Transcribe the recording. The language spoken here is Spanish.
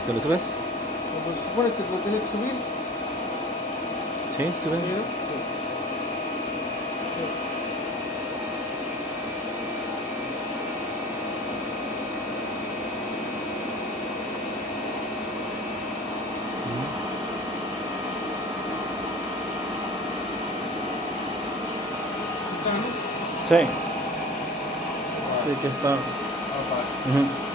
¿Te lo subes? Pues se supone que lo tienes que subir. Sí, sube. ¿Sí, no? Sí. Sí. ¿Está bien? Sí, Ah, sí que está. ah, para. Ujú.